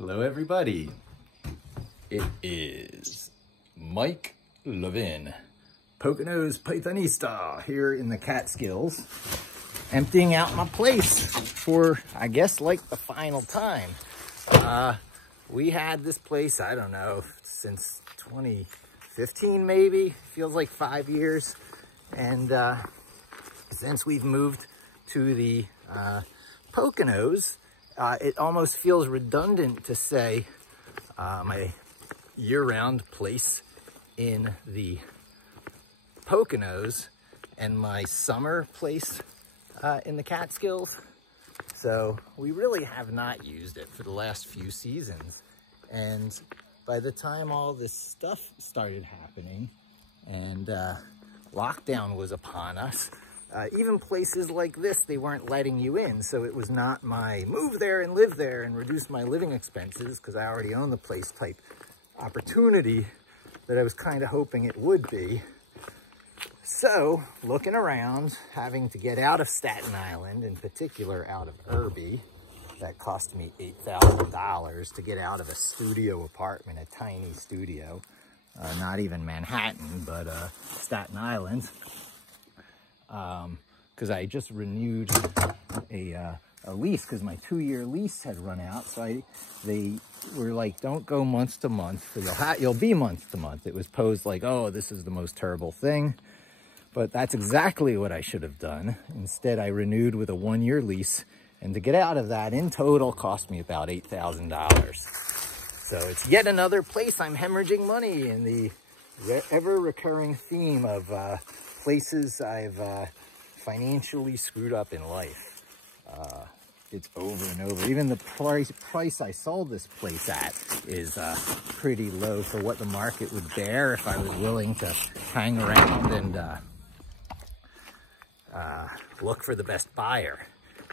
Hello everybody, it is Mike Levin, Poconos Pythonista here in the Catskills, emptying out my place for, I guess, like the final time. We had this place, I don't know, since 2015 maybe, feels like 5 years. And since we've moved to the Poconos, it almost feels redundant to say my year-round place in the Poconos and my summer place in the Catskills. So we really have not used it for the last few seasons. And by the time all this stuff started happening and lockdown was upon us, even places like this, they weren't letting you in. So it was not my move there and live there and reduce my living expenses, because I already own the place type opportunity that I was kind of hoping it would be. So looking around, having to get out of Staten Island, in particular out of Irby, that cost me $8,000 to get out of a studio apartment, a tiny studio, not even Manhattan, but Staten Island. Because I just renewed a lease, because my 2-year lease had run out. So they were like, don't go month to month, you'll be month to month. It was posed like, oh, this is the most terrible thing. But that's exactly what I should have done. Instead, I renewed with a 1-year lease, and to get out of that in total cost me about $8,000. So it's yet another place I'm hemorrhaging money in the ever-recurring theme of places I've financially screwed up in life. It's over and over. Even the price I sold this place at is pretty low for what the market would bear if I was willing to hang around and look for the best buyer.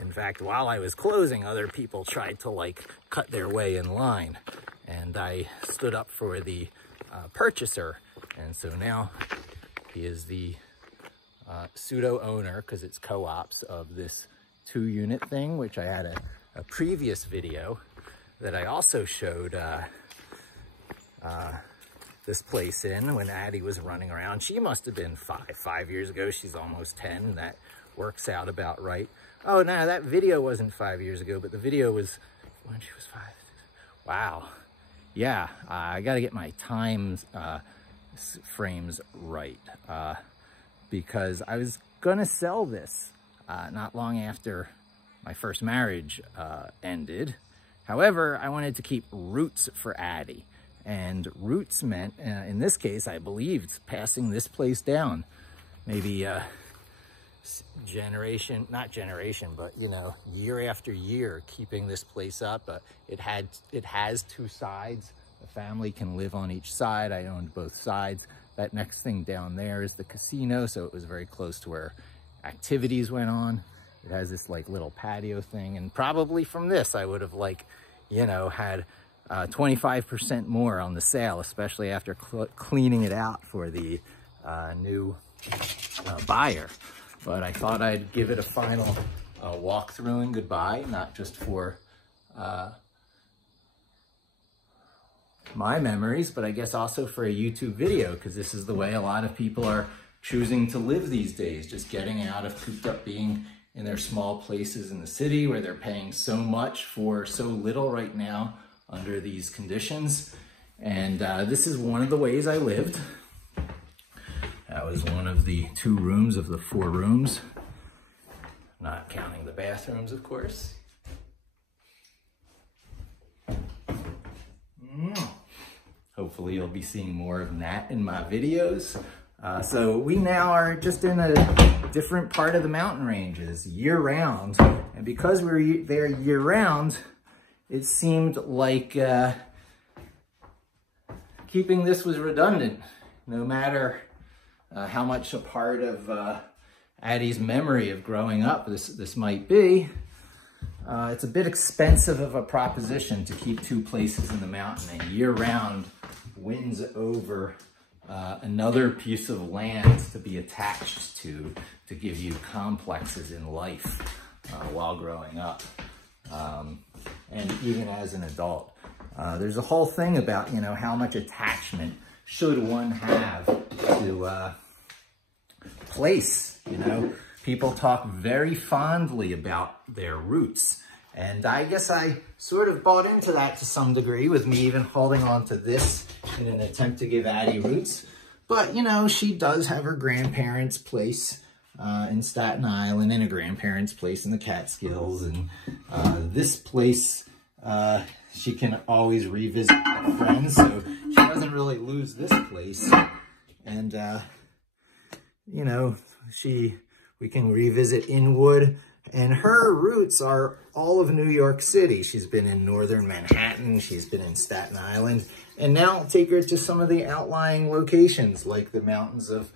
In fact, while I was closing, other people tried to like cut their way in line, and I stood up for the purchaser. And so now he is the pseudo owner, because it's co-ops, of this 2-unit thing, which I had a previous video that I also showed this place in when Addie was running around. She must have been 5 years ago. She's almost 10, and that works out about right. Oh, no, that video wasn't 5 years ago, but the video was when she was 5. Wow. Yeah, I got to get my times frames right, because I was going to sell this not long after my first marriage ended. However, I wanted to keep roots for Addie. And roots meant, in this case, I believed passing this place down. Maybe generation, not generation, but, you know, year after year, keeping this place up. It has 2 sides. The family can live on each side. I owned both sides. That next thing down there is the casino, so it was very close to where activities went on. It has this like little patio thing, and probably from this I would have, like, you know, had 25% more on the sale, especially after cleaning it out for the new buyer. But I thought I'd give it a final walkthrough and goodbye, not just for my memories, but I guess also for a YouTube video, because this is the way a lot of people are choosing to live these days, just getting out of cooped up being in their small places in the city where they're paying so much for so little right now under these conditions. And this is one of the ways I lived. That was one of the 2 rooms of the 4 rooms, not counting the bathrooms, of course. Hopefully you'll be seeing more of that in my videos. So we now are just in a different part of the mountain ranges year-round. And because we're there year-round, it seemed like keeping this was redundant. No matter how much a part of Addie's memory of growing up this might be, it's a bit expensive of a proposition to keep 2 places in the mountain, and year-round wins over another piece of land to be attached to give you complexes in life while growing up. And even as an adult. There's a whole thing about, you know, how much attachment should one have to place, you know. People talk very fondly about their roots. And I guess I sort of bought into that to some degree with me even holding on to this in an attempt to give Addie roots. But, you know, she does have her grandparents' place in Staten Island and a grandparents' place in the Catskills. And this place, she can always revisit with friends, so she doesn't really lose this place. And, you know, we can revisit Inwood. And her roots are all of New York City. She's been in northern Manhattan, she's been in Staten Island, and now I'll take her to some of the outlying locations like the mountains of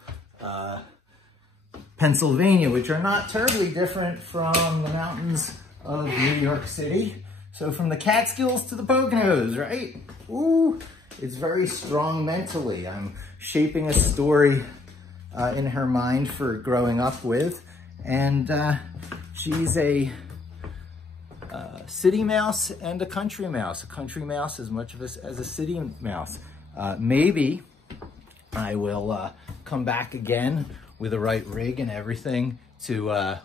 Pennsylvania, which are not terribly different from the mountains of New York City. So from the Catskills to the Poconos, right? Ooh, it's very strong mentally. I'm shaping a story in her mind for growing up with. And she's a city mouse and a country mouse. A country mouse as much of as a city mouse. Maybe I will come back again with the right rig and everything to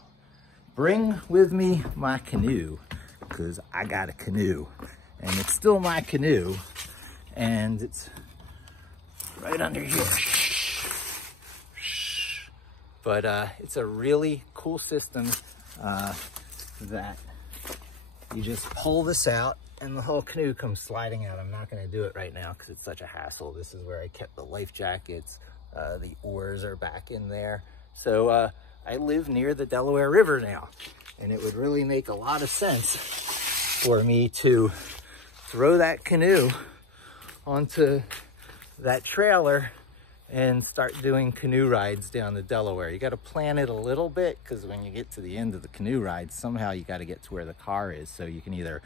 bring with me my canoe, because I got a canoe and it's still my canoe and it's right under here. But it's a really cool system that you just pull this out and the whole canoe comes sliding out. I'm not gonna do it right now because it's such a hassle. This is where I kept the life jackets. The oars are back in there. So I live near the Delaware River now, and it would really make a lot of sense for me to throw that canoe onto that trailer and start doing canoe rides down the Delaware. You got to plan it a little bit, because when you get to the end of the canoe ride, somehow you got to get to where the car is. So you can either,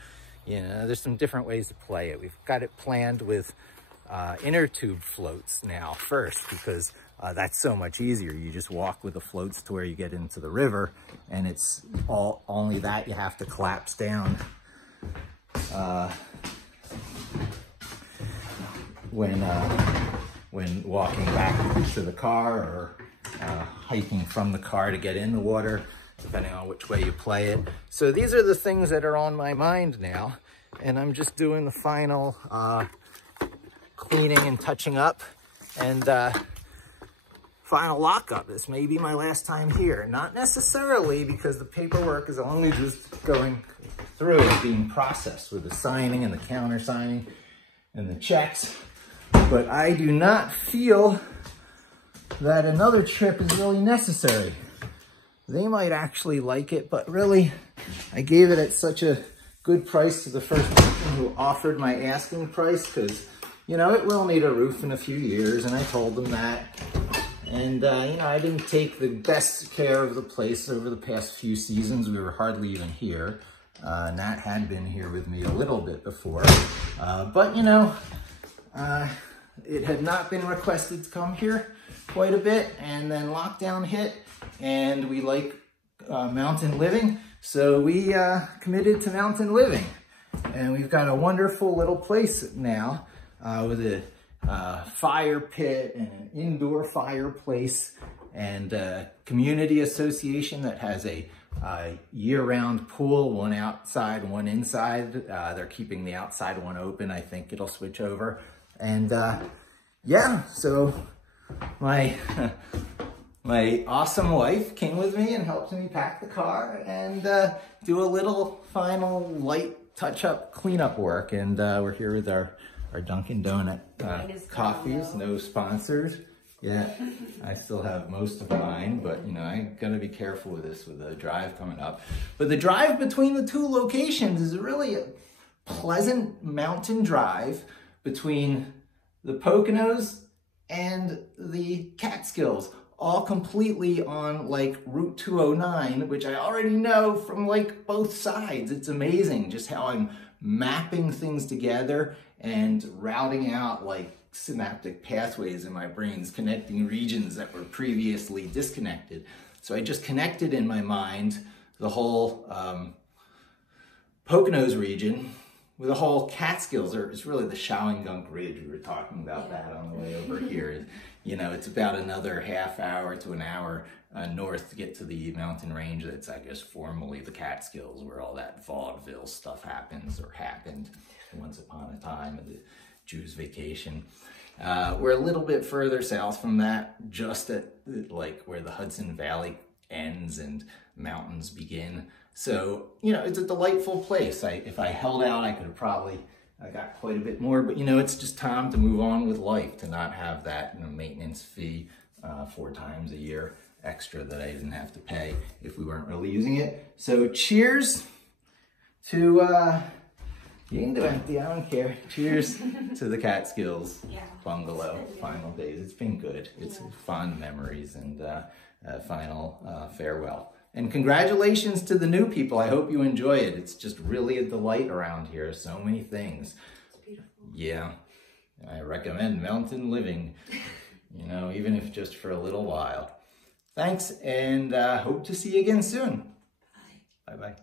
you know, there's some different ways to play it. We've got it planned with inner tube floats now first, because that's so much easier. You just walk with the floats to where you get into the river, and it's only that you have to collapse down when walking back to the car, or hiking from the car to get in the water, depending on which way you play it. So these are the things that are on my mind now, and I'm just doing the final cleaning and touching up and final lockup. This may be my last time here. Not necessarily, because the paperwork is only just going through and being processed with the signing and the counter signing and the checks. But I do not feel that another trip is really necessary. They might actually like it, but really, I gave it at such a good price to the first person who offered my asking price, because, you know, it will need a roof in a few years, and I told them that. And, you know, I didn't take the best care of the place over the past few seasons. We were hardly even here. Nat had been here with me a little bit before. But, you know, it had not been requested to come here quite a bit, and then lockdown hit, and we like mountain living, so we committed to mountain living. And we've got a wonderful little place now with a fire pit and an indoor fireplace, and a community association that has a year-round pool, one outside, one inside. They're keeping the outside one open. I think it'll switch over. And yeah, so my awesome wife came with me and helped me pack the car and do a little final light touch-up cleanup work. And we're here with our Dunkin' Donut coffees, no sponsors yet. I still have most of mine, but you know, I gotta be careful with this with the drive coming up. But the drive between the two locations is really a pleasant mountain drive between the Poconos and the Catskills, all completely on like Route 209, which I already know from like both sides. It's amazing just how I'm mapping things together and routing out like synaptic pathways in my brains, connecting regions that were previously disconnected. So I just connected in my mind the whole Poconos region with the whole Catskills, or it's really the Shawangunk Ridge, we were talking about that on the way over here. You know, it's about another half hour to an hour north to get to the mountain range that's, I guess, formerly the Catskills, where all that vaudeville stuff happens, or happened once upon a time, the Jews' vacation. We're a little bit further south from that, just at like where the Hudson Valley ends and mountains begin. So, you know, it's a delightful place. If I held out, I could have probably got quite a bit more, but you know, it's just time to move on with life, to not have that, you know, maintenance fee 4 times a year extra that I didn't have to pay if we weren't really using it. So cheers to, you can do empty, I don't care. Cheers to the Catskills bungalow final days. It's been good. It's fond memories and final farewell. And congratulations to the new people. I hope you enjoy it. It's just really a delight around here. So many things. It's beautiful. Yeah. I recommend mountain living, you know, even if just for a little while. Thanks, and hope to see you again soon. Bye. Bye-bye.